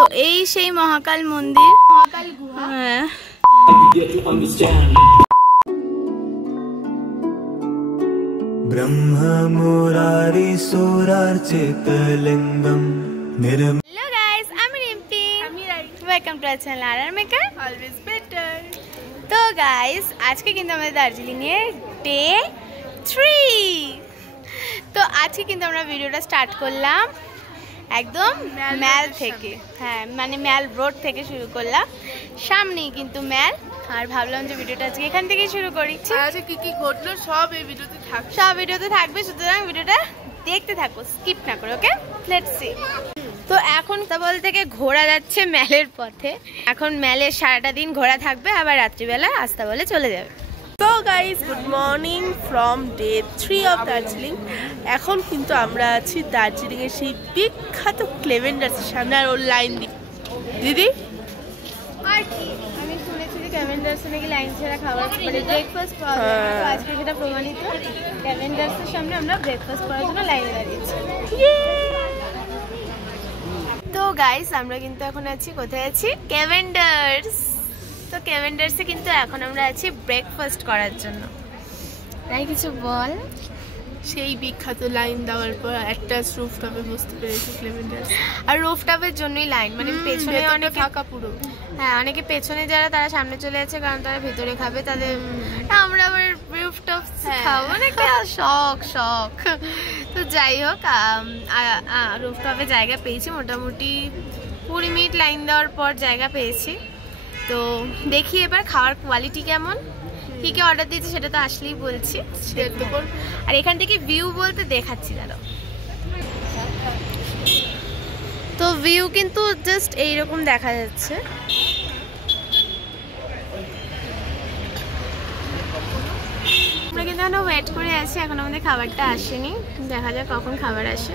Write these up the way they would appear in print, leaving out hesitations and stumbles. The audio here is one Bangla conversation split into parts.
তো এই সেই মহাকাল মন্দির, মহাকাল গুহা। হ্যাঁ, ब्रह्म मुरारी सोरार्चितलिंगम निर्म। हेलो गाइस, আমি রিম্পি, আমি রাইট। ওয়েলকাম টু आवर চ্যানেল আর মেকআপ অলওয়েজ বেটার। তো গাইস, আজকে কিন্তু আমাদের দার্জিলিং এর ডে 3। তো আজকে কিন্তু আমরা ভিডিওটা স্টার্ট করলাম একদম ম্যাল থেকে। হ্যাঁ, মানে ম্যাল রোড থেকে শুরু করলাম। সামনেই কিন্তু ম্যাল। আর ভাবলাম যে ভিডিওটা আজকে এখান থেকেই শুরু করি। আজকে কি কি ঘটলো সব এই ভিডিওতে থাকবে, সব ভিডিওতে থাকবে, সুতরাং ভিডিওটা দেখতে থাকো, স্কিপ না করো। ওকে, লেটস সি। তো এখন তাবল থেকে ঘোরা যাচ্ছে ম্যালের পথে। এখন ম্যালের সারাটা দিন ঘোরা থাকবে, আবার রাত্রিবেলা আস্তাবলে চলে যাবে। তো guys, good morning from day 3 of Darjeeling. এখন কিন্তু আমরা আছি দার্জিলিং এর সেই বিখ্যাত ক্লেভেন্ডার্সের সামনে। আর ওর লাইন দিদি আর কি, আমি শুনেছি যে ক্যাভেন্ডার্সে নাকি লাইন ছাড়া খাবার মানে ব্রেকফাস্ট পাওয়া যায় না। তো আজকে সেটা প্রমাণিত। ক্যাভেন্ডার্সের সামনে আমরা ব্রেকফাস্ট করার জন্য লাইনে দাঁড়িয়েছি। তো গাইস, আমরা কিন্তু এখন আছি, কোথায় আছি? ক্যাভেন্ডার্স। তো ক্যাভেন্ডার্সে কিন্তু এখন আমরা আছি ব্রেকফাস্ট করার জন্য। তাই কিছু বল। সেই বিখ্যাত লাইন দেওয়ার পর একটা রুফটপে বসতে পেরেছি ক্লেভেন্ডার্স। আর রুফটপের জন্যই লাইন, মানে পেছনে অনেক ফাঁকা পুরো। হ্যাঁ, অনেকে পেছনে যারা তারা সামনে চলে যাচ্ছে, কারণ তারা ভেতরে খাবে। তাদের আমরা আবার রুফটপ খাবো, মানে শখ। তো যাই হোক, রুফটপে জায়গা পেয়েছি। মোটামুটি 20 মিনিট লাইন দেওয়ার পর জায়গা পেয়েছি। তো দেখি এবার খাওয়ার কোয়ালিটি কেমন। কি কি অর্ডার দিয়েছি সেটা তো আসলেই বলছি। আর এখান থেকে ভিউ বলতে দেখাচ্ছি দাঁড়াও। তো ভিউ কিন্তু জাস্ট এইরকম দেখা যাচ্ছে। আমরা কিন্তু এখন ওয়েট করে আছি, এখন আমাদের খাবারটা আসেনি। দেখা যাক কখন খাবার আসে।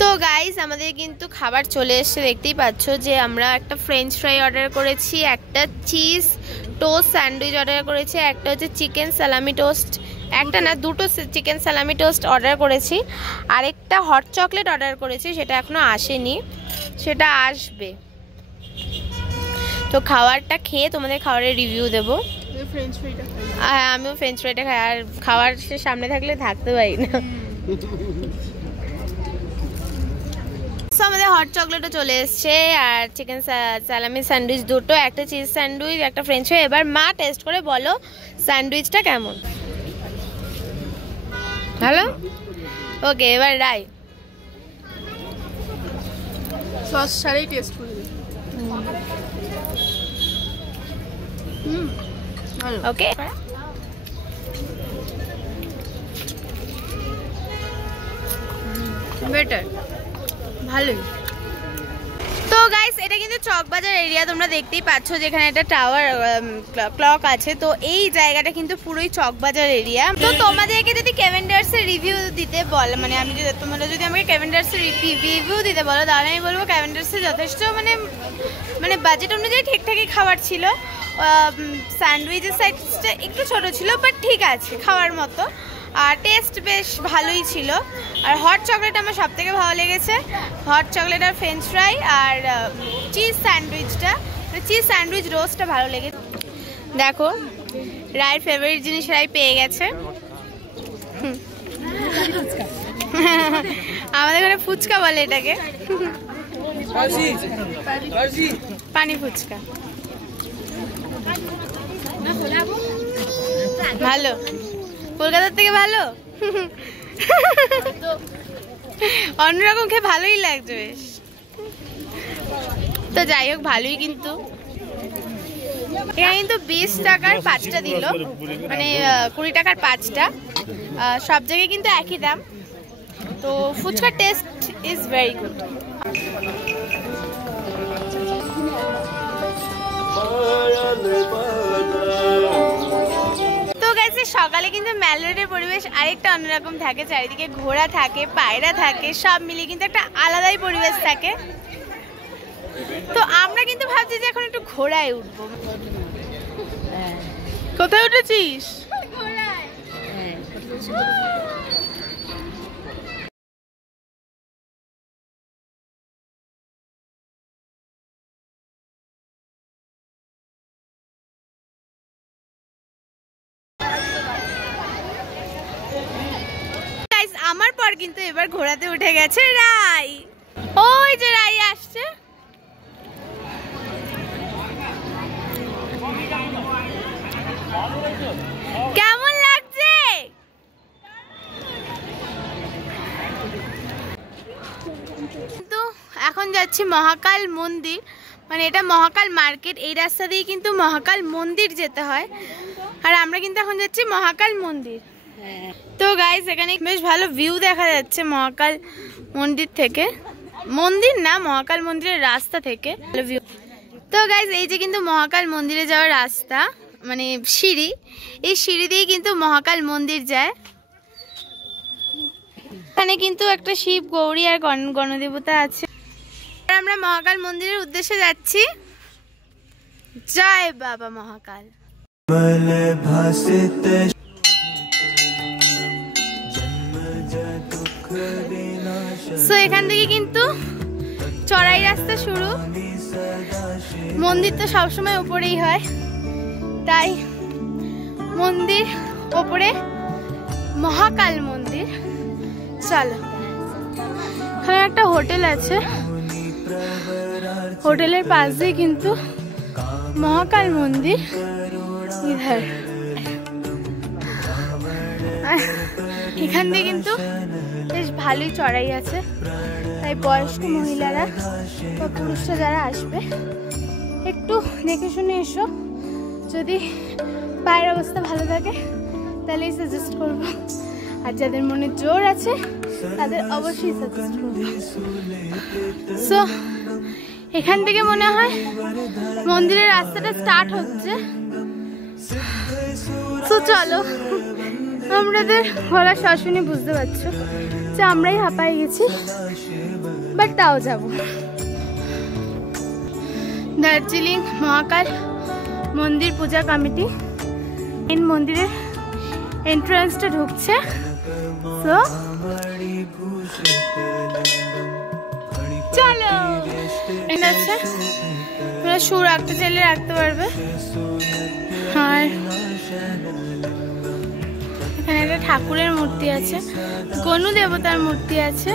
তো গাইস, আমাদের কিন্তু খাবার চলে এসেছে। দেখতেই পাচ্ছ যে আমরা একটা ফ্রেঞ্চ ফ্রাই অর্ডার করেছি, একটা চিজ টোস্ট স্যান্ডউইচ অর্ডার করেছি, একটা হচ্ছে চিকেন সালামি টোস্ট, একটা না দুটো চিকেন সালামি টোস্ট অর্ডার করেছি, আরেকটা হট চকলেট অর্ডার করেছি, সেটা এখনো আসেনি, সেটা আসবে। তো খাবারটা খেয়ে তোমাদের খাবারের রিভিউ দেবো। হ্যাঁ, আমিও ফ্রেঞ্চ ফ্রাইটা খাই, আর খাবার সামনে থাকলে থাকতে পারি না। আমাদের হট চকলেটও চলে এসছে, আর চিকেন সালামি স্যান্ডউইচ দুটো, একটা চিজ স্যান্ডউইচ, একটা ফ্রেঞ্চ ফ্রাই। এবার মা টেস্ট করে বলো স্যান্ডউইচটা কেমন। হ্যালো, ওকে, এবার রাই সস ছাড়াই টেস্ট করে দিই। ওকে, বেটার, ভালোই। তো গাইস, এটা কিন্তু চকবাজার এরিয়া, তোমরা দেখতেই পাচ্ছ যেখানে একটা টাওয়ার ক্লক আছে। তো এই জায়গাটা কিন্তু পুরোই চকবাজার এরিয়া। তো তোমাদেরকে যদি ক্যাভেন্ডার্সের রিভিউ দিতে বল, মানে আমি যদি তোমরা যদি আমাকে ক্যাভেন্ডার্সের রিভিউ দিতে বলো, তাহলে আমি বলবো ক্যাভেন্ডার্সে যথেষ্ট মানে বাজেট অনুযায়ী ঠিকঠাকই খাবার ছিল। স্যান্ডউইচের সাইজটা একটু ছোট ছিল, বাট ঠিক আছে খাওয়ার মতো। আর টেস্ট বেশ ভালোই ছিল। আর হট চকলেট আমার সব থেকে ভালো লেগেছে। হট চকলেট আর ফ্রেঞ্চ ফ্রাই আর চিজ স্যান্ডউইচটা, চিজ স্যান্ডউইচ রোস্টটা ভালো লেগেছে। দেখো, রায়ের ফেভারিট জিনিস রায় পেয়ে গেছে। আমাদের এখানে ফুচকা বলে এটাকে, পানি ফুচকা। ভালো, কলকাতার থেকে ভালো। অন্যরকম খেয়ে ভালোই লাগছে বেশ। তো যাই হোক, ভালোই। কিন্তু এখানে কিন্তু 20 টাকার 5টা দিল, মানে 20 টাকার 5টা। সব জায়গায় কিন্তু একই দাম। তো ফুচকার টেস্ট ইজ ভেরি গুড। সকালে কিন্তু ম্যাল রোডের পরিবেশ আরেকটা অন্যরকম থাকে। চারিদিকে ঘোড়া থাকে, পায়রা থাকে, সব মিলিয়ে কিন্তু একটা আলাদাই পরিবেশ থাকে। তো আমরা কিন্তু ভাবছি যে এখন একটু ঘোড়ায় উঠবো। কোথায় উঠেছিস? ঘোড়ায়। আমার পর কিন্তু এবার ঘোড়াতে উঠে গেছে রাই। ওই যে রাই আসছে। কেমন লাগছে? তো এখন যাচ্ছি মহাকাল মন্দির, মানে এটা মহাকাল মার্কেট। এই রাস্তা দিয়ে কিন্তু মহাকাল মন্দির যেতে হয়, আর আমরা কিন্তু এখন যাচ্ছি মহাকাল মন্দির। তো গাইস এখানে বেশ ভালো ভিউ দেখা যাচ্ছে মহাকাল মন্দির থেকে, মন্দির না মহাকাল মন্দিরের রাস্তা থেকে ভালো ভিউ। তো গাইস এই যে কিন্তু মহাকাল মন্দিরে যাওয়ার রাস্তা, মানে সিঁড়ি, এই সিঁড়ি দিয়ে কিন্তু মহাকাল মন্দির যায়। এখানে কিন্তু একটা শিব গৌরী আর গণদেবতা আছে। আমরা মহাকাল মন্দিরের উদ্দেশ্যে যাচ্ছি। জয় বাবা মহাকাল। সো এখান থেকে কিন্তু চড়াই রাস্তা শুরু। মন্দির তো সবসময় উপরেই হয়, তাই মন্দির ওপরে মহাকাল মন্দির। চলো, এখানে একটা হোটেল আছে, হোটেলের পাশ দিয়ে কিন্তু মহাকাল মন্দির। ইধার এখান দিয়ে কিন্তু বেশ ভালোই চড়াই আছে, তাই বয়স্ক মহিলারা বা পুরুষরা যারা আসবে একটু দেখে শুনে এসো। যদি পায়ের অবস্থা ভালো থাকে তাহলেই সাজেস্ট করবো, আর যাদের মনে জোর আছে তাদের অবশ্যই সাজেস্ট করবো। সো এখান থেকে মনে হয় মন্দিরের রাস্তাটা স্টার্ট হচ্ছে। তো চলো, আমাদের গলার শ্বাস শুনে বুঝতে পারছো যে আমরাই হাঁপাই গেছি, বাট তাও যাবো। দার্জিলিং মহাকাল মন্দির পূজা কমিটি মেন মন্দিরের এন্ট্রান্সটা ঢুকছে। তো চলো, আছে তোমরা সুর রাখতে চাইলে রাখতে পারবে। আর এখানে একটা ঠাকুরের মূর্তি আছে, গনু দেবতার মূর্তি আছে,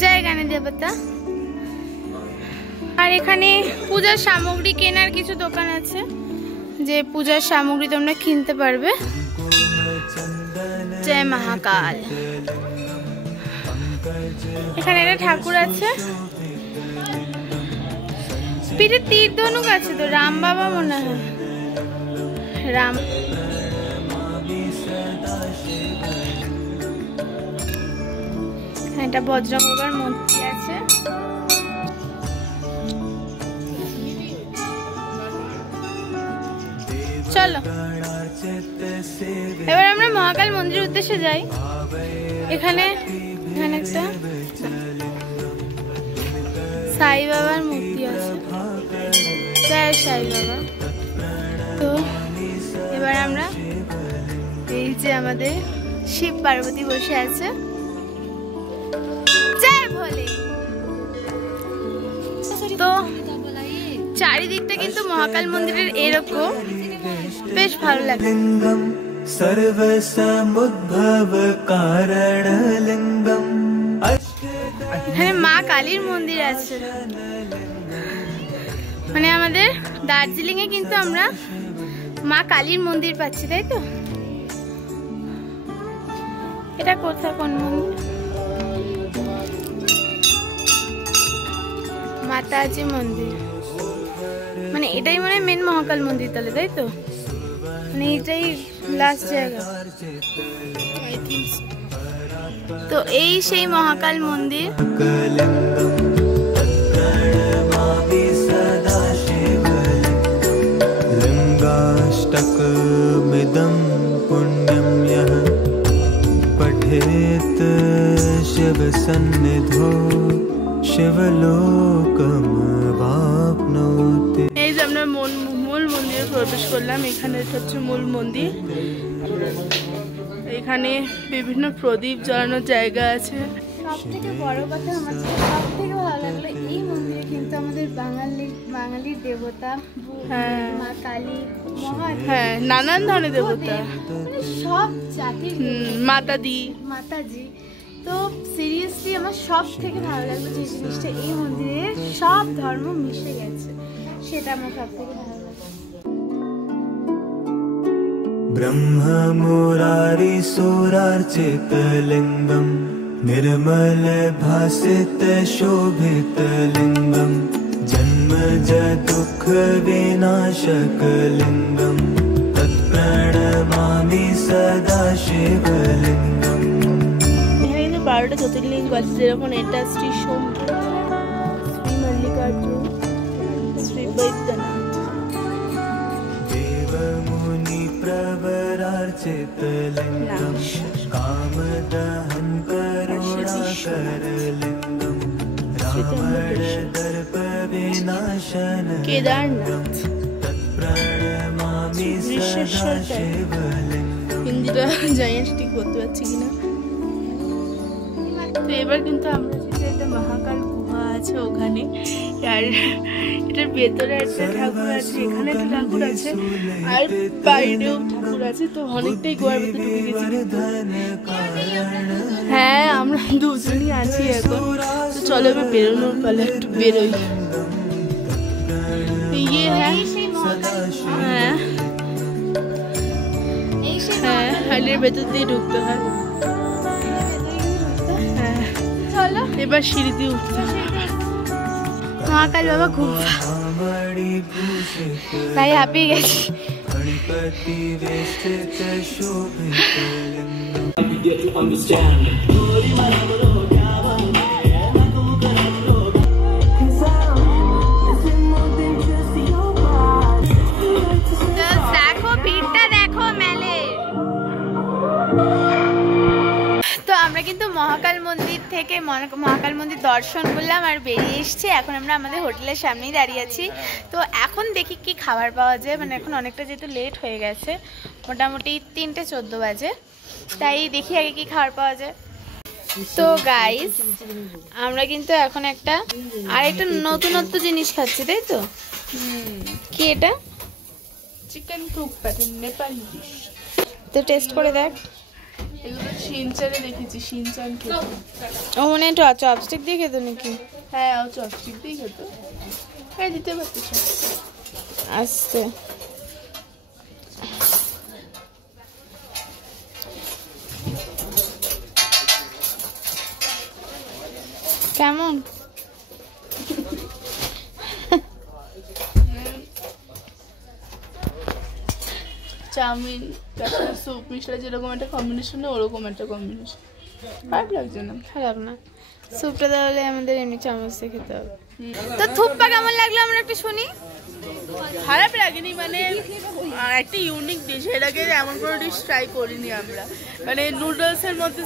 জয় গানে দেবতা। আর এখানে পূজার সামগ্রী কেনার কিছু দোকান আছে, যে পূজার সামগ্রী তোমরা কিনতে পারবে। জয় মহাকাল। এখানে একটা ঠাকুর আছে, পিঠে তীর ধনুক আছে, তো রাম বাবা মনে হয়, রাম। এটা বজরং বাবার মূর্তি আছে। চলো এবার আমরা মহাকাল মন্দিরের উদ্দেশ্যে যাই। এখানে একটা সাই বাবার মূর্তি আছে, জয় সাই বাবা। তো এবার আমরা এই যে আমাদের শিব পার্বতী বসে আছে, জয় ভোলে। তো চারিদিকটা কিন্তু মহাকাল মন্দিরের এরকম বেশ ভালো লাগে। এখানে মা কালীর মন্দির আছে, মানে আমাদের দার্জিলিং এ কিন্তু আমরা মা কালীর মন্দির পাচ্ছি, তাই তো? এটা কোথায়, কোন মন্দির? মাতাজি মন্দির, মানে এটাই মানে মেন মহাকাল মন্দির তাহলে, তাই তো? মানে এটাই লাস্ট জায়গা। তো এই সেই মহাকাল মন্দির। लिंगाष्टकमिदं पुण्यं यः पठेत् शिवसन्निधौ शिवलोकमवाप्नोति। এই যে আমরা মূল মন্দিরে প্রবেশ করলাম। এখানে হচ্ছে মূল মন্দির। এখানে বিভিন্ন প্রদীপ জ্বালানোর জায়গা আছে। সবথেকে বড় কথা, আমার সবথেকে ভালো লাগলো এই মন্দিরে কিন্তু আমাদের বাঙালির দেবতা মা কালী, হ্যাঁ, নানান ধরনের দেবতা, মানে সব জাতির মাতাজি, তো সিরিয়াসলি আমার সব থেকে ভালো লাগলো যে জিনিসটা এই মন্দিরে সব ধর্ম মিশে গেছে, সেটা আমার সব থেকে ভালো লাগলো। ब्रह्म मुरारी सुरार्चित लिंगम निर्मल भासित शोभित लिंगम जन्म ज दुख विनाशक लिंगम तत्प्रणमामि सदा शिवलिंगम। এখানে কিন্তু 12টা জ্যোতির্লিঙ্গ আছে, যেরকম এটা শ্রী সোম, শ্রী মল্লিকার্জুন, শ্রী বৈদ্যনাথ। देव मुनि प्रवरार्चित लिंगम कामदहन करुणाकर लिंगम रावण दर्प विनाशन কেদারনাথ, तत्प्रणमामि सदा शिवलिंगम। হিন্দিটা জানি না ঠিক বলতে পারছি কিনা। তো এবার কিন্তু আমরা যেটা একটা মহাকাল গুহা আছে ওখানে, আর এটার ভেতরে একটা ঠাকুর আছে, এখানে একটা ঠাকুর আছে, আর বাইরেও ঠাকুর আছে। তো অনেকটাই গুহার ভেতরে ঢুকে গেছি। হ্যাঁ, আমরা দুজনই আছি এখন। তো চলো এবার বেরোনোর পালা, একটু বেরোই। ইয়ে হ্যাঁ হ্যাঁ হ্যাঁ, হালের ভেতর দিয়ে ঢুকতে হয়। হ্যাঁ, চলো এবার সিঁড়ি দিয়ে উঠতে হবে। মহাকাল বাবা খুব তাই হাঁপিয়ে গেছি। गणपति वेष्टित शोभित लिंगम get to understand. দেখো ভিড়টা দেখো মেলে। তো আমরা কিন্তু মহাকাল মন্দির থেকে মহাকাল মন্দির দর্শন করলাম আর বেরিয়ে এসেছি। এখন আমরা আমাদের হোটেলের সামনেই দাঁড়িয়ে আছি। তো এখন দেখি কি খাবার পাওয়া যায়, মানে এখন অনেকটা যেহেতু লেট হয়ে গেছে, মোটামুটি 3:14 বাজে, তাই দেখি আগে কি খাবার পাওয়া যায়। তো গাইস আমরা কিন্তু এখন একটা নতুনত্ব জিনিস খাচ্ছি, তাই তো? কি এটা? Chicken cook pattern, Nepali dish. তো টেস্ট করে দেখ। এগুলো শিনচানে দেখেছি, শিনচান খেতে। ও মনে হয় চপস্টিক দিয়ে খেতো নাকি? হ্যাঁ, ও চপস্টিক দিয়ে খেতো। হ্যাঁ, দিতে পারতো সব। আস্তে কেমন? চাউমিন তারপরে স্যুপ মিশরা যেরকম একটা কম্বিনেশন, ওরকম একটা কম্বিনেশন। খারাপ লাগছে না, খারাপ না। স্যুপটা তাহলে আমাদের এমনি চামচ দিয়ে খেতে হবে। তো থুপ্পা কেমন লাগলো আমরা একটু শুনি। খারাপ লাগেনি, মানে একটা ইউনিক ডিশ, এটাকে এমন কোনো ডিশ ট্রাই করিনি আমরা। মানে নুডলসের মধ্যে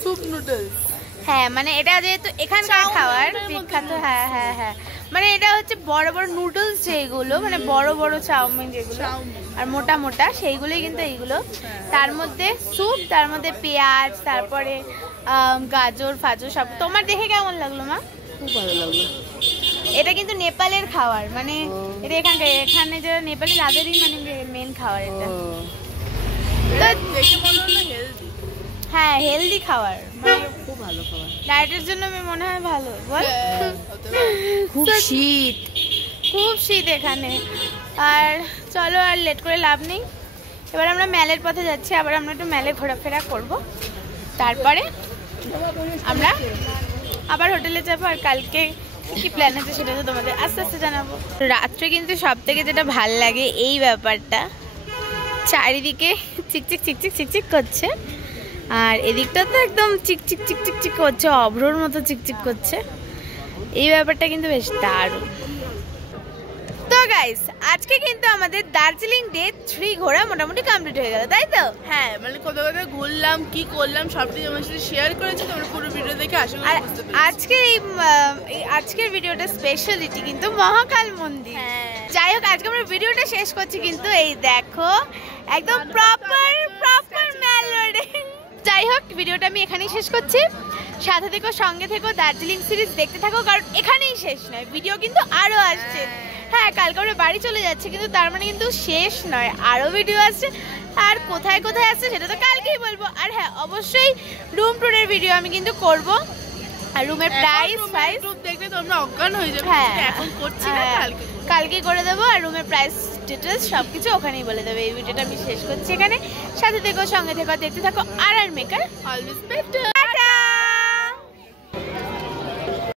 স্যুপ নুডলস। হ্যাঁ, মানে এটা যেহেতু এখানকার খাবার বিখ্যাত। হ্যাঁ হ্যাঁ হ্যাঁ, মানে এটা হচ্ছে বড় বড় নুডলস যেগুলো, মানে বড় বড় চাউমিন যেগুলো আর মোটা মোটা, সেইগুলোই কিন্তু এইগুলো। তার মধ্যে স্যুপ, তার মধ্যে পেঁয়াজ, তারপরে গাজর ফাজর সব। তোমার দেখে কেমন লাগলো মা? খুব ভালো লাগলো। এটা কিন্তু নেপালের খাবার, মানে এটা এখানে যারা নেপালি তাদেরই মানে মেন খাবার এটা। হ্যাঁ, হেলদি খাবার, খুব ভালো খাবার, ডায়েটের জন্য আমি মনে হয় ভালো। বল, খুব শীত এখানে। আর চলো আর লেট করে লাভ নেই, এবার আমরা মেলের পথে যাচ্ছি। আবার আমরা একটু মেলে ঘোরাফেরা করব, তারপরে আমরা আবার হোটেলে যাবো। আর কালকে কি প্ল্যান আছে সেটা তো তোমাদের আস্তে আস্তে জানাবো। রাত্রে কিন্তু সব থেকে যেটা ভাল লাগে এই ব্যাপারটা, চারিদিকে চিকচিক চিকচিক চিকচিক করছে, আর এদিকটা তো একদম চিকচিক চিকচিক চিক করছে, অভ্রর মতো চিকচিক করছে। এই ব্যাপারটা কিন্তু বেশ দারুণ। তো গাইস আজকে কিন্তু আমাদের দার্জিলিং ডে 3 ঘোরা মোটামুটি কমপ্লিট হয়ে গেল, তাই তো? হ্যাঁ, মানে কোথাও কোথাও ঘুরলাম, কি করলাম সবটাই আমার সাথে শেয়ার করেছি। তোমরা পুরো ভিডিও দেখে আশা করি বুঝতে পেরেছো। আজকের ভিডিওটা স্পেশালিটি কিন্তু মহাকাল মন্দির। যাই হোক, আজকে আমরা ভিডিওটা শেষ করছি কিন্তু এই দেখো একদম প্রপার মেলোডি। যাই হোক, ভিডিওটা আমি এখানেই শেষ করছি। সাথে থেকো, সঙ্গে থেকো, দার্জিলিং সিরিজ দেখতে থাকো, কারণ এখানেই শেষ নয়, ভিডিও কিন্তু আরো আসছে। হ্যাঁ কালকে আমরা বাড়ি চলে যাচ্ছি, কিন্তু তার মানে কিন্তু শেষ নয়, আরও ভিডিও আসছে। আর কোথায় কোথায় আসছে সেটা তো কালকেই বলবো। আর হ্যাঁ অবশ্যই রুম ট্যুরের ভিডিও আমি কিন্তু করব। আর রুমের প্রাইস দেখলে তোমরা অজ্ঞান হয়ে যাবে। হ্যাঁ এখন করছি না, কালকে করে দেবো। আর রুমের প্রাইস ডিটেলস সবকিছু ওখানেই বলে দেবে। এই ভিডিওটা আমি শেষ করছি এখানে। সাথে থেকো, সঙ্গে থেকো, দেখতে থাকো আর মেকার অলওয়েজ বেটার।